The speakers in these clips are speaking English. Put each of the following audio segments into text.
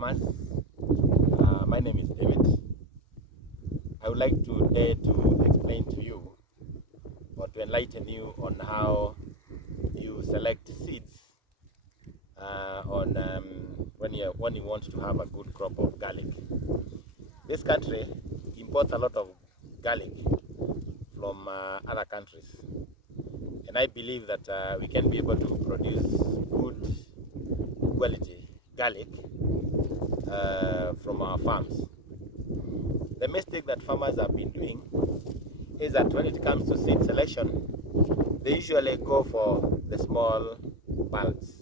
farmers. My name is David. I would like today to explain to you or to enlighten you on how you select seeds when you want to have a good crop of garlic. This country imports a lot of garlic from other countries, and I believe that we can be able to produce good quality garlic from our farms. The mistake that farmers have been doing is that when it comes to seed selection, they usually go for the small bulbs.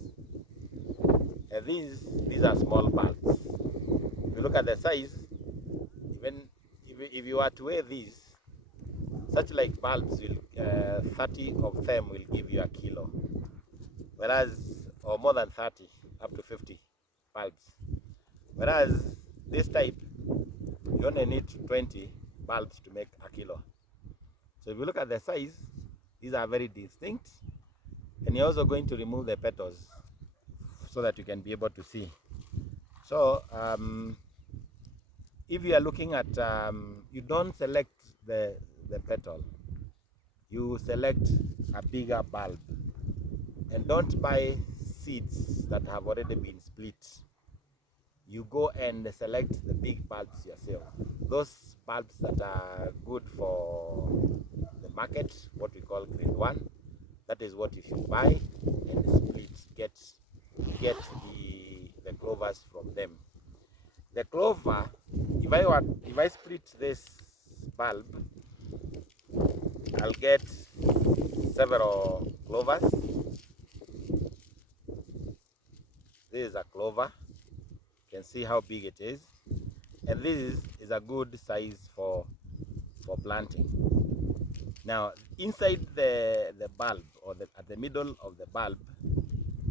And these are small bulbs. If you look at the size, even if you are to weigh these, such like bulbs, 30 of them will give you a kilo, whereas, or more than 30, up to 50 bulbs. Whereas this type, you only need 20 bulbs to make a kilo. So if you look at the size, these are very distinct, and you're also going to remove the petals so that you can be able to see. So if you are looking at, you don't select the petal, you select a bigger bulb, and don't buy seeds that have already been split. You go and select the big bulbs yourself. Those bulbs that are good for the market, what we call grade 1, that is what you should buy and split. Get the clovers from them. The clover, if I split this bulb, I'll get several clovers. This is a clover. You can see how big it is, and this is a good size for planting. Now inside the bulb, or at the middle of the bulb,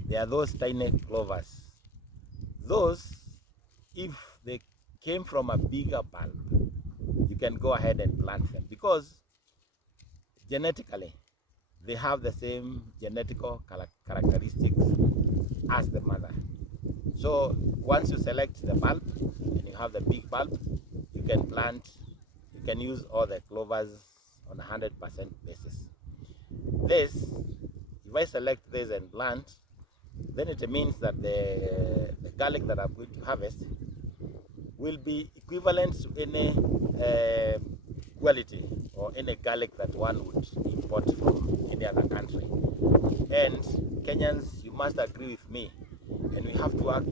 there are those tiny clovers. Those, if they came from a bigger bulb, you can go ahead and plant them, because genetically they have the same genetical characteristics as the mother. So once you select the bulb and you have the big bulb, you can plant, you can use all the clovers on a 100% basis. This, if I select this and plant, then it means that the garlic that I'm going to harvest will be equivalent to any quality or any garlic that one would import from any other country. And Kenyans, you must agree with me, and we have to work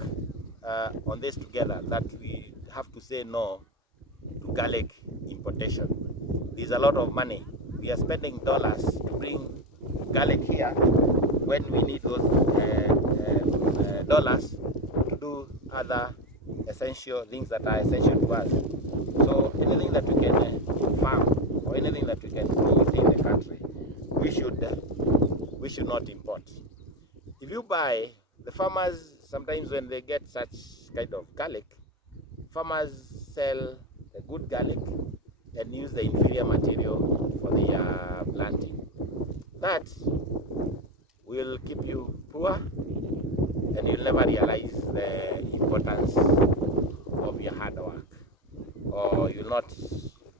on this together, that we have to say no to garlic importation. There's a lot of money. We are spending dollars to bring garlic here when we need those dollars to do other essential things that are essential to us. So anything that we can farm, or anything that we can grow within the country, we should not import. If you buy, the farmers, sometimes when they get such kind of garlic, farmers sell the good garlic and use the inferior material for the planting. That will keep you poor, and you'll never realize the importance of your hard work, or you'll not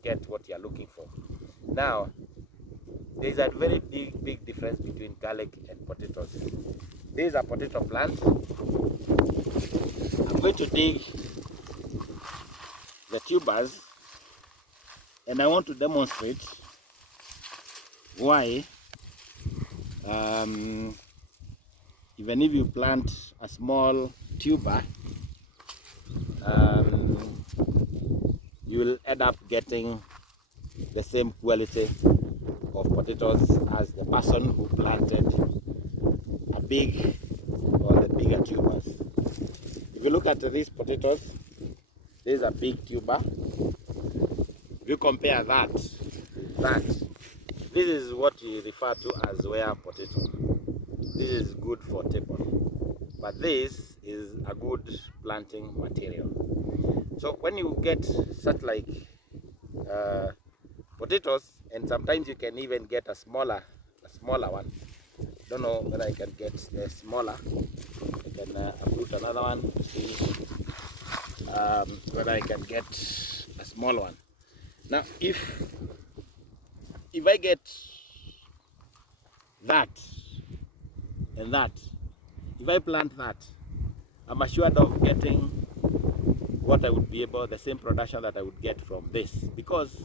get what you're looking for. Now, there's a very big difference between garlic and potatoes. This is a potato plant. I'm going to dig the tubers, and I want to demonstrate why even if you plant a small tuber, you will end up getting the same quality of potatoes as the person who planted a big, or the bigger tubers. If you look at these potatoes, this is a big tuber. If you compare that, this is what you refer to as wear potato. This is good for table, but this is a good planting material. So when you get such like potatoes, and sometimes you can even get a smaller one. Don't know whether I can get a smaller. I can uproot another one. See, whether I can get a small one. Now, if I get that and that, if I plant that, I'm assured of getting what I would be able, the same production that I would get from this, because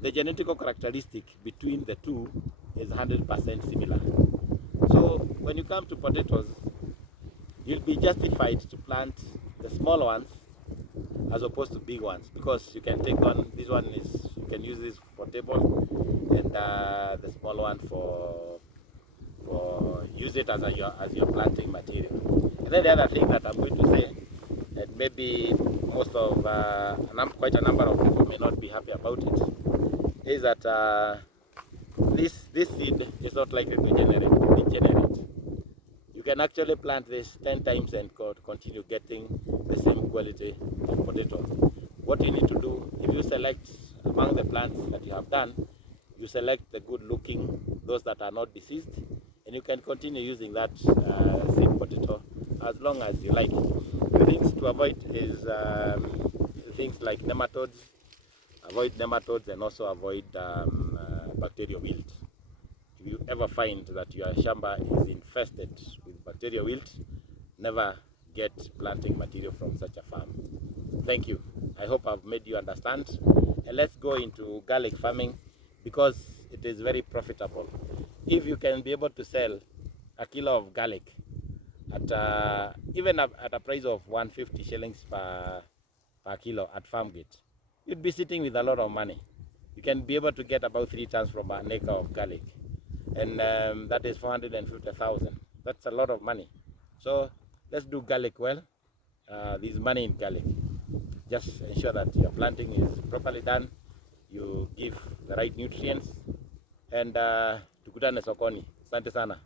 the genetical characteristic between the two is 100% similar. So when you come to potatoes, you'll be justified to plant the small ones as opposed to big ones, because you can take on, this one is, you can use this for table, and the small one for use it as your planting material. And then the other thing that I'm going to say, and maybe most of quite a number of people may not be happy about it, is that this seed is not likely to degenerate. You can actually plant this 10 times and continue getting the same quality of potato. What you need to do, if you select among the plants that you have done, you select the good looking, those that are not diseased, and you can continue using that seed potato as long as you like. The things to avoid is things like nematodes. Avoid nematodes and also avoid bacterial wilt. If you ever find that your shamba is infested with bacterial wilt, never get planting material from such a farm. Thank you. I hope I've made you understand. And let's go into garlic farming, because it is very profitable. If you can be able to sell a kilo of garlic at even at a price of 150 shillings per kilo at farm gate, you'd be sitting with a lot of money. You can be able to get about 3 tons from an acre of garlic, and that is 450,000. That's a lot of money. So let's do garlic well. There's money in garlic. Just ensure that your planting is properly done, you give the right nutrients, and tukutane sokoni. Asante sana.